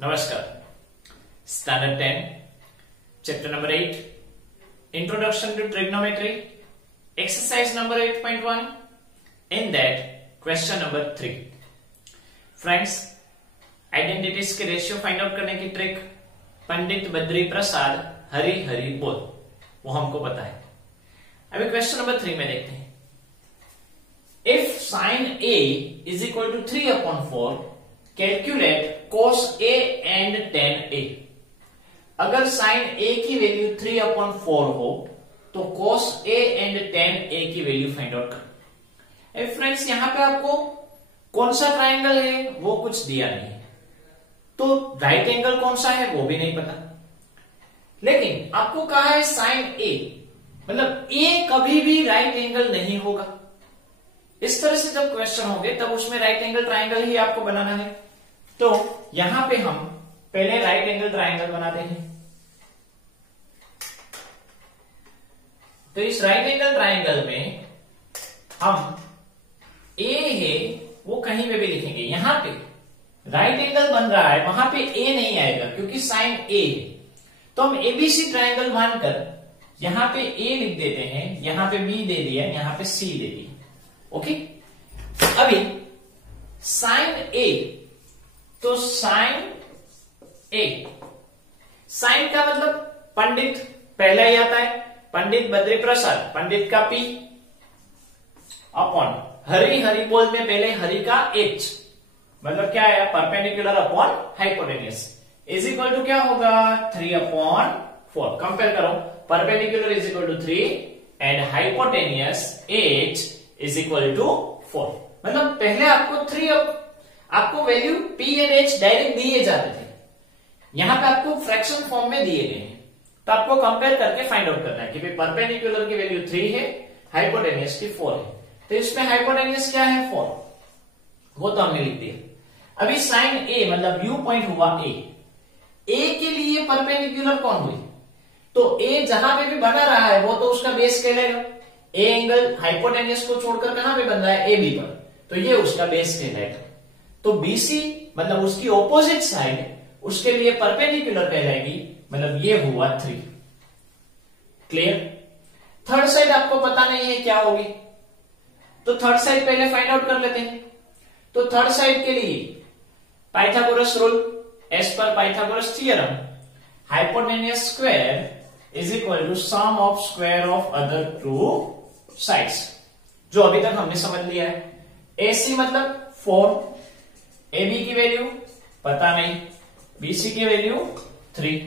नमस्कार। Standard 10 chapter number 8 introduction to trigonometry exercise number 8.1 in that question number 3। Friends, identities के ratio find out करने की trick Pandit Badri Prasad Hari Hari बोल वो हमको पता है। अभी क्वेश्चन नंबर 3 में देखते हैं। If sine a is equal to 3/4 calculate cos a and tan a। अगर साइन a की वैल्यू 3/4 हो तो cos a and tan a की वैल्यू फाइंड आउट कर। फ्रेंड्स, यहां पे आपको कौन सा ट्राइंगल है वो कुछ दिया नहीं है, तो राइट एंगल कौन सा है वो भी नहीं पता, लेकिन आपको कहा है साइन a, मतलब a कभी भी राइट एंगल नहीं होगा। इस तरह से जब क्वेश्चन होंगे तब उसमें राइट एंगल ट्राइंगल ही आपको बनाना है। तो यहां पे हम पहले राइट एंगल ट्राइंगल बनाते हैं। तो इस राइट एंगल ट्राइंगल में हम a है वो कहीं पे भी लिखेंगे। यहां पे राइट एंगल बन रहा है, वहां पे a नहीं आएगा क्योंकि साइन a है। तो हम एबीसी ट्राइंगल मानकर यहां पे a लिख देते हैं, यहां पे b दे दिया, यहां पे c दे दिया। ओके, अभी साइन a, तो साइन a, साइन का मतलब पंडित पहला ही आता है, पंडित बद्री प्रसाद, पंडित का p अपॉन हरि हरि बोल में पहले हरि का h, मतलब क्या है perpendicular upon hypotenuse is equal to क्या होगा 3/4। कंपेयर करो, perpendicular is equal to 3 and hypotenuse h is equal to 4। मतलब पहले आपको value p and h direct दिए जाते थे, यहां पे आपको फ्रैक्शन फॉर्म में दिए गए हैं। तो आपको कंपेयर करके फाइंड आउट करना है कि भाई परपेंडिकुलर की वैल्यू 3 है, हाइपोटेन्यूस की 4 है। तो इसमें हाइपोटेन्यूस क्या है 4, वो तो हमने लिख दिया। अभी साइन a मतलब व्यू पॉइंट हुआ a के लिए परपेंडिकुलर कौन हुई, तो a जहां पे भी बना रहा है वो तो उसका बेस कहलाएगा। a एंगल हाइपोटेन्यूस को छोड़कर कहां पे बन रहा है ab पर, तो ये उसका बेस कहलाएगा। तो BC मतलब उसकी ऑपोजिट साइड उसके लिए परपेंडिकुलर कहलाएगी, मतलब ये हुआ 3। क्लियर। थर्ड साइड आपको पता नहीं है क्या होगी, तो थर्ड साइड पहले फाइंड आउट कर लेते हैं। तो थर्ड साइड के लिए पाइथागोरस रूल, एज पर Pythagoras theorem, hypotenuse square is equal to sum of square of other two sides, जो अभी तक हमने समझ लिया है। AC मतलब 4, AB की वैल्यू पता नहीं, BC की वैल्यू 3,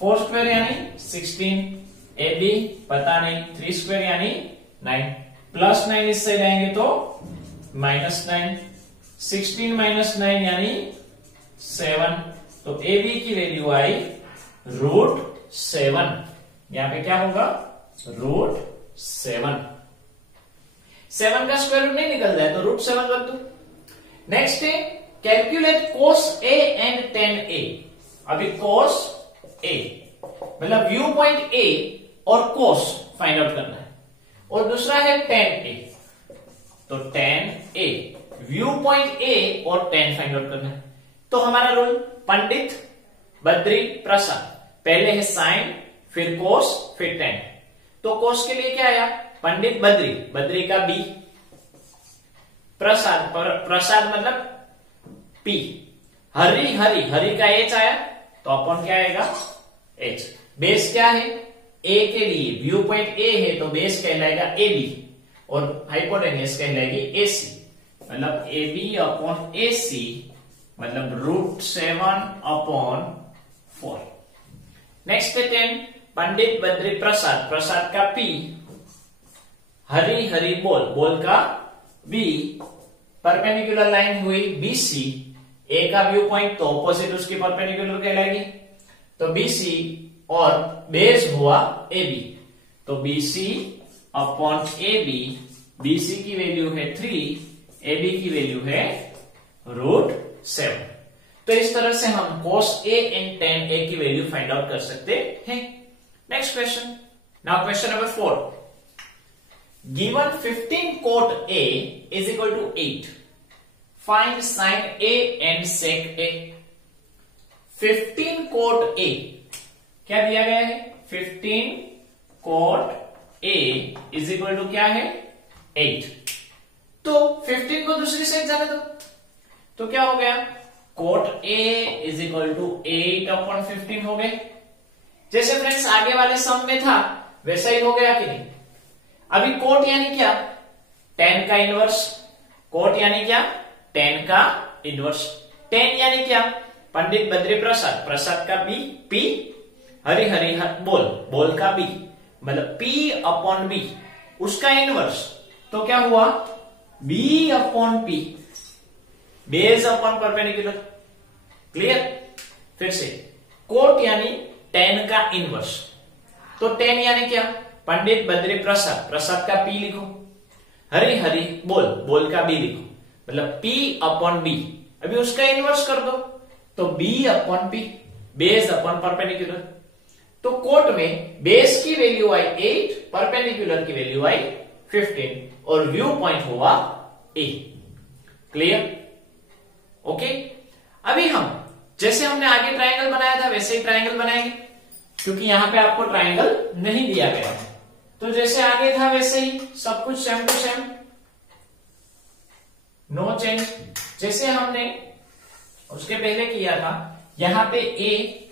4 स्क्वायर यानी 16, AB पता नहीं, 3 स्क्वायर यानी 9, प्लस 9 इस साइड आएंगे तो -9, 16 - 9 यानी 7। तो AB की वैल्यू आई √7। यहां पे क्या होगा √7। 7 का स्क्वायर रूट नहीं निकल जाए तो √7 रख दो। नेक्स्ट है calculate cos A and tan A। अभी cos A मतलब व्यू पॉइंट A और cos फाइंड आउट करना है, और दूसरा है tan A, तो tan A view point A और tan फाइंड आउट करना है। तो हमारा रूल पंडित बद्री प्रसाद, पहले है साइन फिर cos फिर tan। तो cos के लिए क्या आया पंडित बद्री, बद्री का B, प्रसाद प्रसाद मतलब P, हरि हरि हरि का H आया तो अपन क्या आएगा H। बेस क्या है A के लिए, व्यू पॉइंट A है तो बेस कहलाएगा AB और हाइपोटेन्यूस कहलाएगी AC, मतलब AB अपॉन AC मतलब √7/4। नेक्स्ट है 10, पंडित बद्री प्रसाद, प्रसाद का P, हरि हरि बोल, बोल का B, परपेंडिकुलर लाइन हुई BC, A का व्यू पॉइंट तो ऑपोजिट उसकी परपेंडिकुलर कहलाएगी, तो BC और बेस हुआ AB, तो BC अपॉन AB, BC की वैल्यू है 3, AB की वैल्यू है √7। तो इस तरह से हम cos A and tan A की वैल्यू फाइंड आउट कर सकते हैं। Next question, now question number 4। Given 15 cot A is equal to 8, find sin A and sec A। 15 cot A, क्या दिया गया है 15 cot A is equal to क्या है 8। तो 15 को दूसरी साइड जाने दो, तो क्या हो गया cot A is equal to 8/15 हो गए। जैसे फ्रेंड्स आगे वाले सम में था वैसा ही हो गया कि नहीं। अभी कोट यानी क्या 10 का इनवर्स, कोट यानी क्या 10 का इनवर्स, 10 यानी क्या पंडित बद्री प्रसाद, प्रसाद का बी, पी हरि हरि बोल, बोल का बी, मतलब P/B उसका इनवर्स, तो क्या हुआ B/P, base upon perpendicular. Clear. फिर से कोट यानी 10 का इनवर्स, तो 10 यानी क्या पंडित बद्री प्रसाद, प्रसाद का P लिखो, हरि हरि बोल, बोल का B लिखो, मतलब P/B। अभी उसका इनवर्स कर दो तो B/P, बेस अपॉन परपेंडिकुलर। तो कोट में बेस की वैल्यू आई 8, परपेंडिकुलर की वैल्यू आई 15 और व्यू पॉइंट हुआ A। क्लियर। ओके। अभी हम जैसे हमने आगे ट्रायंगल बनाया था वैसे ही ट्रायंगल बनाएंगे, क्योंकि यहां पे आपको ट्रायंगल नहीं दिया गया है। तो जैसे आगे था वैसे ही सब कुछ same to same, no change. जैसे हमने उसके पहले किया था, यहां पे ए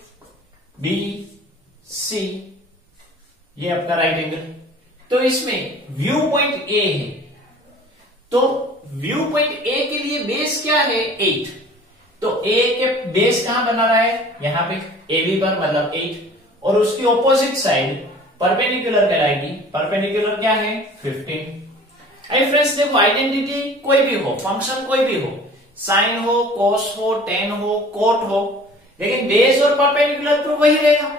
बी सी, ये आपका राइट एंगल, तो इसमें व्यू पॉइंट ए है, तो व्यू पॉइंट ए के लिए बेस क्या है 8, तो ए के बेस कहां बना रहा है यहां पे ए बी पर, मतलब 8, और उसकी ऑपोजिट साइड परपेंडिकुलर कहलाएगी, परपेंडिकुलर क्या है 15। अरे फ्रेंड्स देखो आइडेंटिटी कोई भी हो, फंक्शन कोई भी हो, साइन हो, कोस हो, टेन हो, कोट हो, लेकिन बेस और परपेंडिकुलर तो वही रहेगा।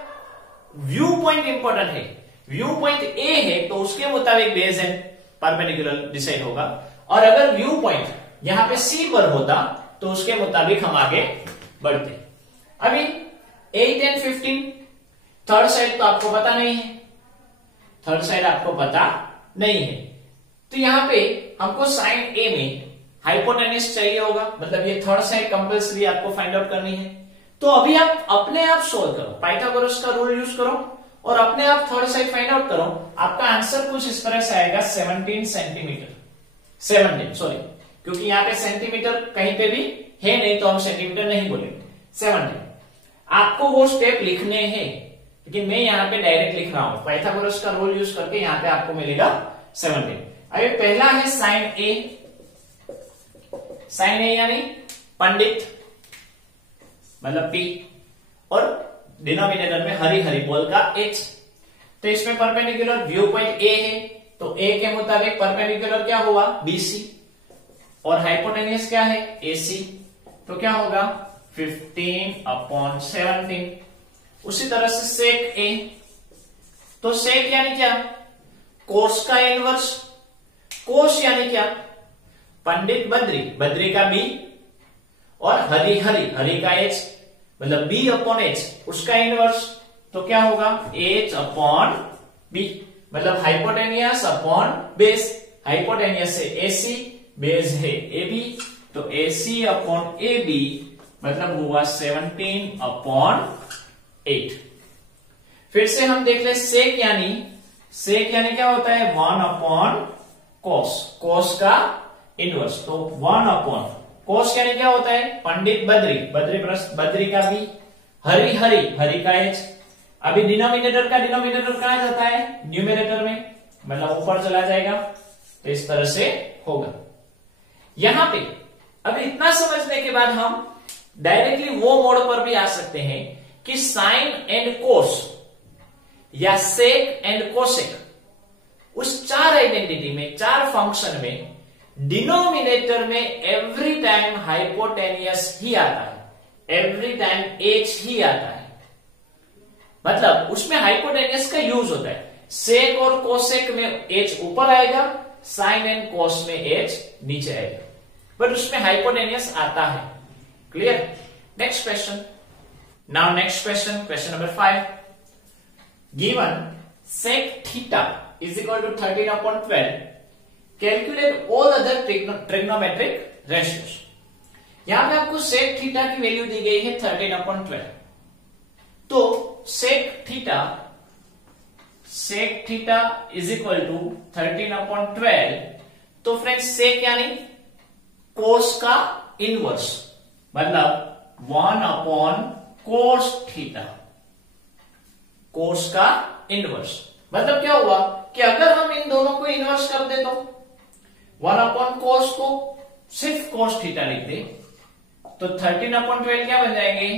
व्यू पॉइंट इंपॉर्टेंट है, व्यू पॉइंट ए है तो उसके मुताबिक बेस एंड परपेंडिकुलर डिसाइड होगा, और अगर व्यू पॉइंट यहां पे सी पर होता तो उसके मुताबिक हम आगे बढ़ते। अभी 8 एंड 15, थर्ड साइड तो आपको पता नहीं है, थर्ड साइड आपको पता नहीं है, तो यहां पे हमको साइन ए में हाइपोटेन्यूस चाहिए होगा, मतलब ये थर्ड साइड कंपल्सरी आपको फाइंड आउट करनी है। तो अभी आप अपने आप सोल्व करो, पाइथागोरस का रूल यूज करो और अपने आप थर्ड साइड फाइंड आउट करो। आपका आंसर कुछ इस तरह से आएगा 17 सेंटीमीटर, 17 सॉरी, क्योंकि यहाँ पे सेंटीमीटर कहीं पे भी है नहीं तो हम सेंटीमीटर नहीं बोलेंगे, 17। आपको वो स्टेप लिखने हैं, लेकिन मैं यहाँ पे डायरेक्ट लिख रहा हूं, पाइथागोरस का रूल यूज करके यहाँ पे आपको मिलेगा 17। अभी पहला है साइन ए, साइन ए यानी पंडित मतलब P, और डिनोमिनेटर में हरि हरि बोल का H, तो इसमें परपेंडिकुलर व्यू पॉइंट A है, तो A के मुताबिक परपेंडिकुलर क्या हुआ BC, और हाइपोटेन्यूस क्या है AC, तो क्या होगा 15/17। उसी तरह से सेक A, तो सेक यानी क्या कोस का इनवर्स, कोस यानी क्या पंडित बद्री, बद्री का B, और हरि हरि, हरि का H, मतलब B/H उसका इनवर्स, तो क्या होगा H/B, मतलब हाइपोटेनियस अपॉन बेस, हाइपोटेनियस से AC, बेस है AB, तो AC/AB मतलब हुआ 17/8। फिर से हम देख ले सेक यानी क्या होता है 1/cos, कोस का इनवर्स, तो 1/, कोस यानी क्या होता है पंडित बद्री, बद्री का B, हरि हरि, हरि का H। अभी डिनोमिनेटर का डिनोमिनेटर कहां जाता है न्यूमरेटर में, मतलब ऊपर चला जाएगा, तो इस तरह से होगा। यहां पे अभी इतना समझने के बाद हम डायरेक्टली वो मोड पर भी आ सकते हैं कि साइन एंड कोस या सेक एंड कोसेक, उस चार आइडेंटिटी में, चार फंक्शन में डिनोमिनेटर में एवरी टाइम हाइपोटेनियस ही आता है, एवरी टाइम H ही आता है, मतलब उसमें हाइपोटेनियस का यूज होता है। सेक और कोसेक में H ऊपर आएगा, साइन एंड कोस में H नीचे आएगा, बट उसमें हाइपोटेनियस आता है। Clear. Next question, now next question, question number 5। Given sec theta is equal to 13/12, calculate all other trigonometric ratios. यहां पे आपको सेक थीटा की वैल्यू दी गई है 13/12। तो sec theta is equal to 13/12। तो फ्रेंड्स सेक यानी कोस का इनवर्स, मतलब 1/cos थीटा, कोस का इनवर्स। मतलब क्या हुआ कि अगर हम इन दोनों को इनवर्स कर दे तो 1/cos को सिर्फ cos थीटा लिख दे तो 13/12 क्या बन जाएंगे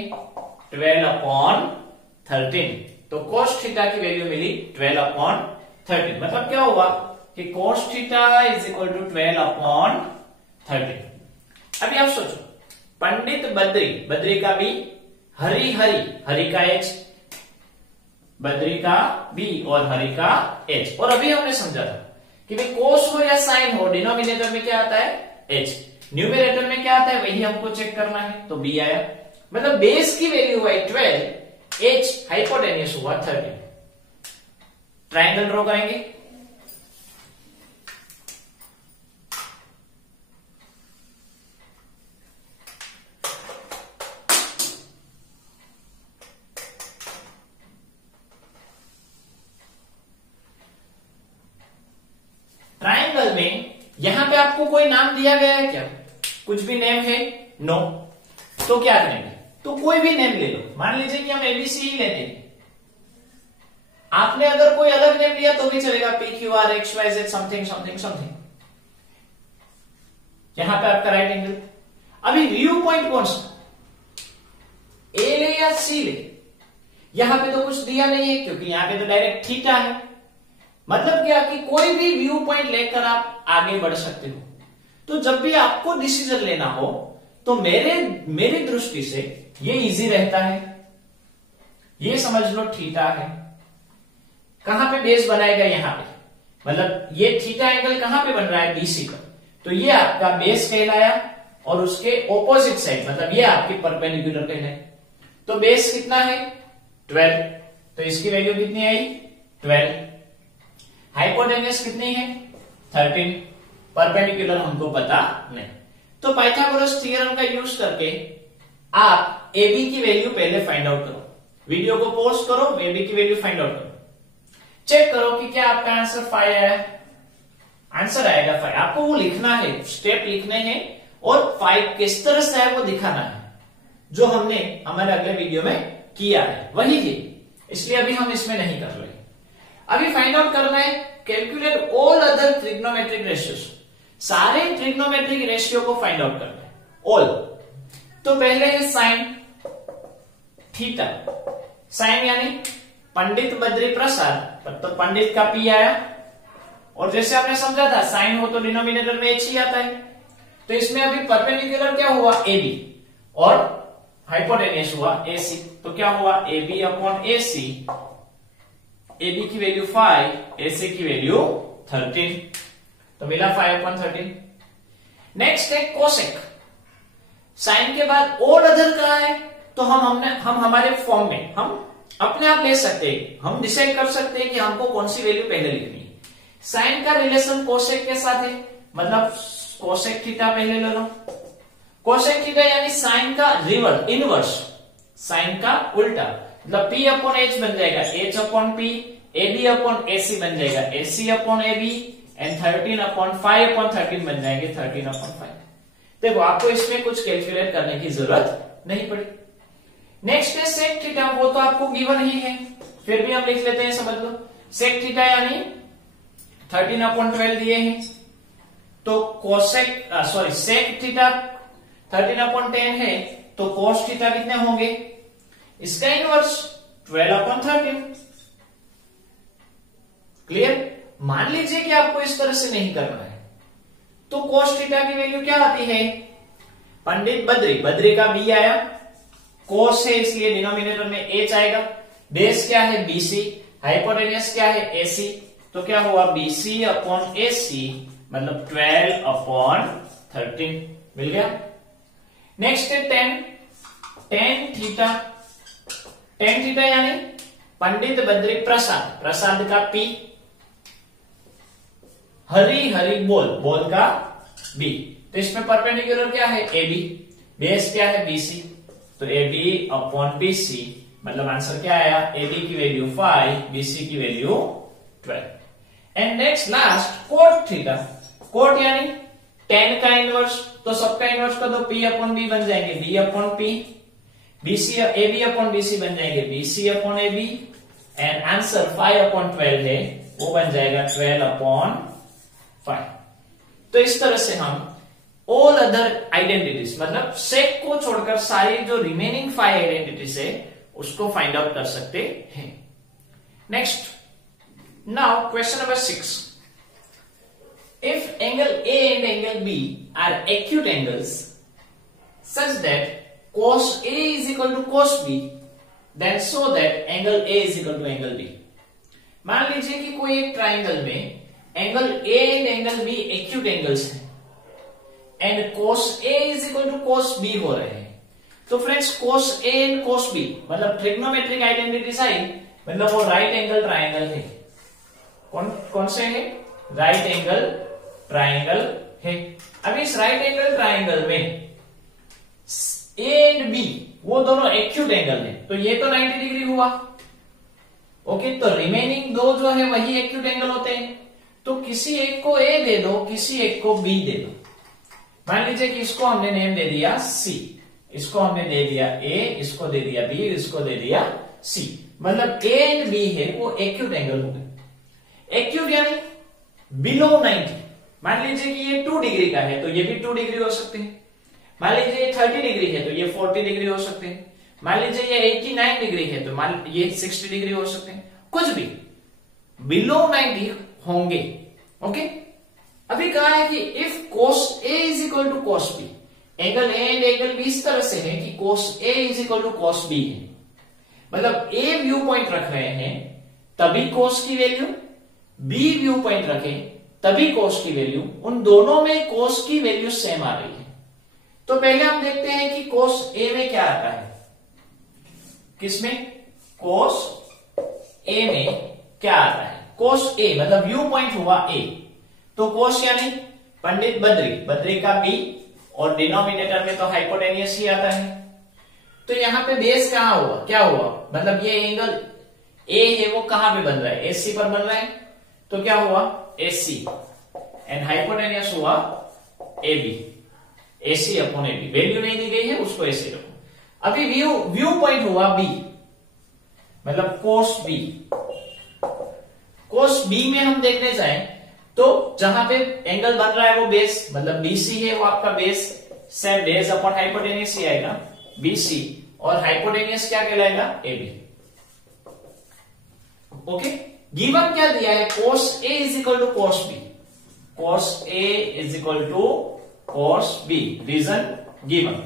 12/13। तो cos थीटा की वैल्यू मिली 12/13। मतलब क्या हुआ कि cos theta is equal to 12/13। अभी आप सोचो, पंडित बद्री का बी, हरि का एच, बद्री का बी और हरि का एच। और अभी हमने समझा था कि भाई कोस हो या साइन हो, डिनोमिनेटर में क्या आता है एच, न्यूमरेटर में क्या आता है वही हमको चेक करना है। तो बी आया, मतलब बेस की वैल्यू हुआ 12, एच हाइपोटेन्यूस हुआ 13। ट्रायंगल ड्रॉ करेंगे। ट्रायंगल में यहां पे आपको कोई नाम दिया गया है क्या? कुछ भी नेम है? नो। तो क्या करेंगे? तो कोई भी नेम ले लो। मान लीजिए कि हम एबीसी ही लेते हैं। आपने अगर कोई अलग नेम लिया तो भी चलेगा, PQR XYZ something something something. यहां पे आपका राइट एंगल। अभी व्यू पॉइंट कौन सा, ए ले या सी ले? यहां पे तो कुछ दिया नहीं है क्योंकि यहां पे तो डायरेक्ट थीटा है। मतलब क्या कि कोई भी व्यू पॉइंट लेकर आप आगे बढ़ सकते हो। तो जब भी आपको डिसीजन लेना हो तो मेरी दृष्टि से ये इजी रहता है। ये समझ लो थीटा है, कहां पे बेस बनाएगा यहां पे, मतलब ये थीटा एंगल कहां पे बन रहा है बीसी का, तो ये आपका बेस कहलाया और उसके ऑपोजिट साइड मतलब ये आपकी परपेंडिकुलर कहलाए। तो बेस कितना है 12, तो इसकी वैल्यू कितनी आई 12। हाइपोटेन्यूस कितनी है 13, परपेंडिकुलर हमको पता नहीं। तो पाइथागोरस थ्योरम का यूज करके आप AB की वैल्यू पहले फाइंड आउट करो। वीडियो को पॉज करो, AB की वैल्यू फाइंड आउट करो, चेक करो कि क्या आपका आंसर 5 आया। आंसर आएगा 5। आपको वो लिखना है, स्टेप लिखने हैं और 5 किस तरह से है वो दिखाना है, जो हमने हमारे अगले वीडियो में किया है वही की। इसलिए अभी हम इसमें नहीं कर रहे। अभी फाइंड आउट करना है calculate all other trigonometric ratios. सारे ट्रिग्नोमेट्रिक रेशियो को फाइंड आउट करना है ऑल। तो पहले है साइन थीटा। साइन यानी पंडित बद्री प्रसाद, तो पंडित का पी आया। और जैसे आपने समझा था साइन हो तो डिनोमिनेटर में एच ही आता है। तो इसमें अभी परपेंडिकुलर क्या हुआ AB और हाइपोटेन्यूस हुआ AC। तो क्या हुआ AB/AC। AB की वैल्यू 5, AC की वैल्यू 13, तो मिला 5/13। नेक्स्ट है कोसेक। साइन के बाद ऑल अदर कहा है तो हम हमारे फॉर्म में हम अपने आप ले सकते हैं। हम डिसाइड कर सकते हैं कि हमको कौन सी वैल्यू पहले लिखनी है। साइन का रिलेशन कोसेक के साथ है, मतलब कोसेक थीटा पहले ले लो। कोसेक थीटा यानी साइन का रिवर्स, इनवर्स, साइन का उल्टा, मतलब P/H बन जाएगा H/P, AB/AC बन जाएगा AC/AB एंड 13/5/13 बन जाएंगे 13/5। देखो आपको इसमें कुछ कैलकुलेट करने की जरूरत नहीं पड़ी। नेक्स्ट है सेक थीटा, वो तो आपको गिवन ही है, फिर भी हम लिख लेते हैं, समझ लो। सेक थीटा यानी 13/12 दिए हैं, तो कोसेक सेक थीटा 13/10 है, तो कोस थीटा कितने होंगे, इसका इनवर्स 12/13। क्लियर? मान लीजिए कि आपको इस तरह से नहीं करना है, तो कोस थीटा की वैल्यू क्या आती है, पंडित बद्री का बी आया, कोस है इसलिए डिनोमिनेटर में एच आएगा, बेस क्या है BC, हाइपोटेन्यूस क्या है AC, तो क्या हुआ BC/AC मतलब 12/13 मिल गया। नेक्स्ट है टेन थीटा। टेन थीटा यानी पंडित बद्री प्रसाद का P, हरि बोल का B। तो इसमें परपेंडिकुलर क्या है AB, बेस क्या है BC, तो AB अपॉन BC, मतलब आंसर क्या आया, AB की वैल्यू 5, BC की value 12। And next last cot theta, cot यानी tan का इनवर्स, तो सबका इनवर्स कर दो, P अपॉन B बन जाएंगे B upon P, BC AB upon BC बन जाएंगे BC upon AB, and answer 5 upon 12 है, वो बन जाएगा 12 अपॉन 5। तो इस तरह से हम ऑल अदर आइडेंटिटीज, मतलब सेक को छोड़कर सारी जो रिमेनिंग 5 आइडेंटिटीज है उसको फाइंड आउट कर सकते हैं। Next, now question number 6, if angle A and angle B are acute angles such that cos A is equal to cos B, then show that angle A is equal to angle B। मान लीजिए कि कोई एक triangle में angle A and angle B acute angles हैं and cos A is equal to cos B हो रहे हैं। तो friends cos A and cos B मतलब ट्रिग्नोमेट्रिक आइडेंटिटीज आई, मतलब वो राइट एंगल ट्राइंगल है। कौन से है, राइट एंगल ट्राइंगल है। अब इस राइट एंगल ट्राइंगल में A एंड B वो दोनों एक्यूट एंगल है, तो ये तो 90 डिग्री हुआ, ओके। तो रिमेनिंग दो जो है वही एक्यूट एंगल होते हैं, तो किसी एक को A दे दो, किसी एक को B दे दो। मान लीजिए कि इसको हमने नेम दे दिया C, इसको हमने दे दिया A, इसको दे दिया B, इसको दे दिया C, मतलब A एंड B है वो एक्यूट एंगल हो गए। एक्यूट यानी बिलो 90। मान लीजिए कि ये 2 डिग्री का है तो ये भी 2 डिग्री हो सकते हैं, मान लीजिए ये 30 डिग्री है तो ये 40 डिग्री हो सकते हैं, मान लीजिए ये 89 डिग्री है तो मान ये 60 डिग्री हो सकते हैं, कुछ भी बिलो 90 होंगे, ओके। अभी कहा है कि if cos A is equal to cos B, angle A and angle B इस तरह से है कि cos A is equal to cos B है, मतलब A व्यू पॉइंट रख रहे हैं तभी cos की वैल्यू, B व्यू पॉइंट रखें तभी cos की वैल्यू, उन दोनों में cos की वैल्यू सेम आ रही है। तो पहले हम देखते हैं कि cos A में क्या आता है, किसमें, cos A में क्या आता है। cos A मतलब व्यू पॉइंट हुआ A, तो cos यानी पंडित बद्री, बद्री का B, और डिनोमिनेटर में तो हाइपोटेनियस ही आता है। तो यहां पे बेस कहां हुआ, क्या हुआ, मतलब ये एंगल A है वो कहां पे बन रहा है, AC पर बन रहा है, तो क्या हुआ AC, एंड हाइपोटेनियस हुआ AB, AC upon AB, value नहीं दी गई है उसको ऐसे रखो। अभी व्यू पॉइंट हुआ B, मतलब cos B। cos B में हम देखने जाएं तो जहां पे एंगल बन रहा है वो बेस, मतलब BC है वो आपका बेस, सेम बेस अपॉन हाइपोटेनियस ही आएगा BC, और हाइपोटेनियस क्या कहलाएगा, AB, ओके। गिवन क्या दिया है, cos A is equal to cos B, cos A is equal to cos B, reason given.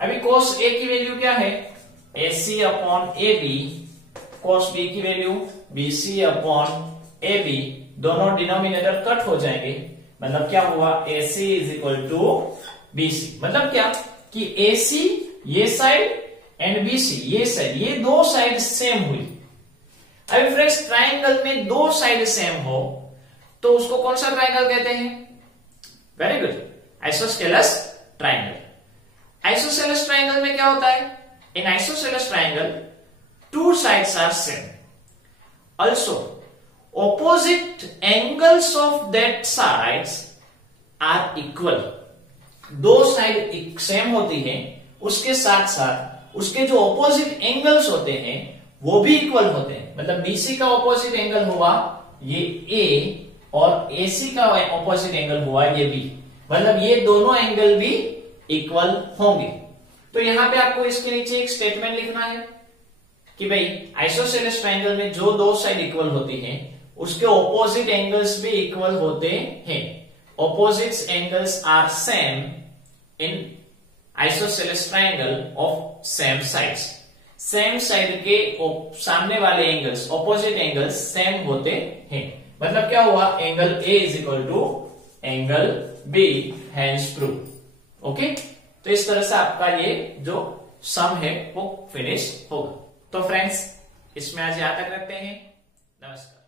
अभी cos A की वैल्यू क्या है, AC upon AB, cos B की वैल्यू BC अपॉन AB, दोनों denominator cut हो जाएंगे, मतलब क्या हुआ, AC is equal to BC, मतलब क्या कि AC ये साइड एंड BC ये साइड, ये दो साइड सेम हुई। अभी फ्रेंड्स ट्राइंगल में दो साइड सेम हो तो उसको कौन सा ट्राइंगल कहते हैं, very good, isosceles triangle. Isosceles triangle में क्या होता है, इन isosceles triangle 2 sides are same, also opposite angles of that sides are equal। दो साइड सेम होती हैं, उसके साथ साथ उसके जो ऑपोजिट एंगल्स होते हैं वो भी इक्वल होते हैं, मतलब BC का ऑपोजिट एंगल हुआ ये A और AC का ऑपोजिट एंगल हुआ ये B, मतलब ये दोनों एंगल भी इक्वल होंगे। तो यहां पे आपको इसके नीचे एक स्टेटमेंट लिखना है कि भाई आइसोसेलेस ट्राइंगल में जो दो साइड इक्वल होती हैं उसके ऑपोजिट एंगल्स भी इक्वल होते हैं। Opposite angles are same in isosceles triangle of same sides. Same side के सामने वाले एंगल्स, ऑपोजिट एंगल्स सेम होते हैं, मतलब क्या हुआ, angle A is equal to angle B, hence prove. Okay, तो इस तरह से आपका ये जो सम है वो फिनिश होगा। तो फ्रेंड्स इसमें आज यहां तक रखते हैं, नमस्कार।